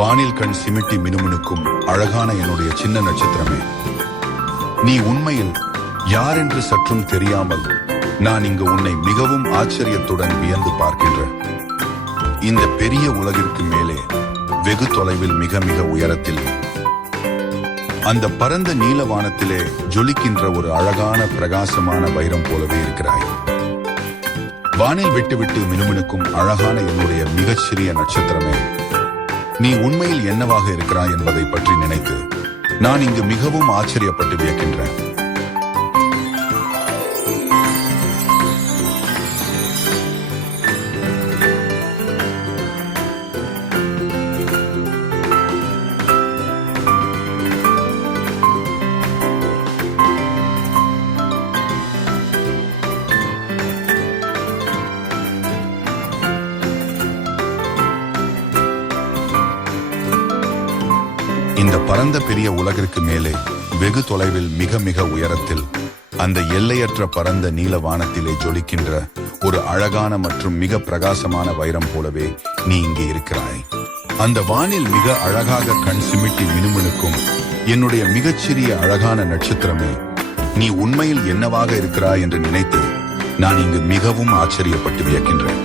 வானில் கண் சிமிட்டி மினுமினுக்கும் அழகான என்னுடைய சின்ன நட்சத்திரமே, நீ உண்மையில் யார் என்று சற்றும் தெரியாமல் நான் இங்கு உன்னை மிகவும் ஆச்சரியத்துடன் வியந்து பார்க்கின்றேன். இந்த பெரிய உலகிற்கு மேலே வெகு தொலைவில் மிக மிக உயரத்தில் அந்த பரந்த நீலவானத்திலே ஜொலிக்கின்ற ஒரு அழகான பிரகாசமான வைரம் போலவே இருக்கிறாய். வானில் விட்டு மினுமினுக்கும் அழகான என்னுடைய மிகச்சிறிய நட்சத்திரமே, நீ உண்மையில் என்னவாக இருக்கிறாய் என்பதை பற்றி நினைத்து நான் இங்கு மிகவும் ஆச்சரியப்பட்டு வியக்கின்றேன். இந்த பரந்த பெரிய உலகிற்கு மேலே வெகு தொலைவில் மிக மிக உயரத்தில் அந்த எல்லையற்ற பரந்த நீல வானத்திலே ஜொலிக்கின்ற ஒரு அழகான மற்றும் மிக பிரகாசமான வைரம் போலவே நீ இங்கே இருக்கிறாய். அந்த வானில் மிக அழகாக கண் சிமிட்டி மினுமினுக்கும் என்னுடைய மிகச்சிறிய அழகான நட்சத்திரமே, நீ உண்மையில் என்னவாக இருக்கிறாய் என்று நினைத்து நான் இங்கு மிகவும் ஆச்சரியப்பட்டு வியக்கின்றேன்.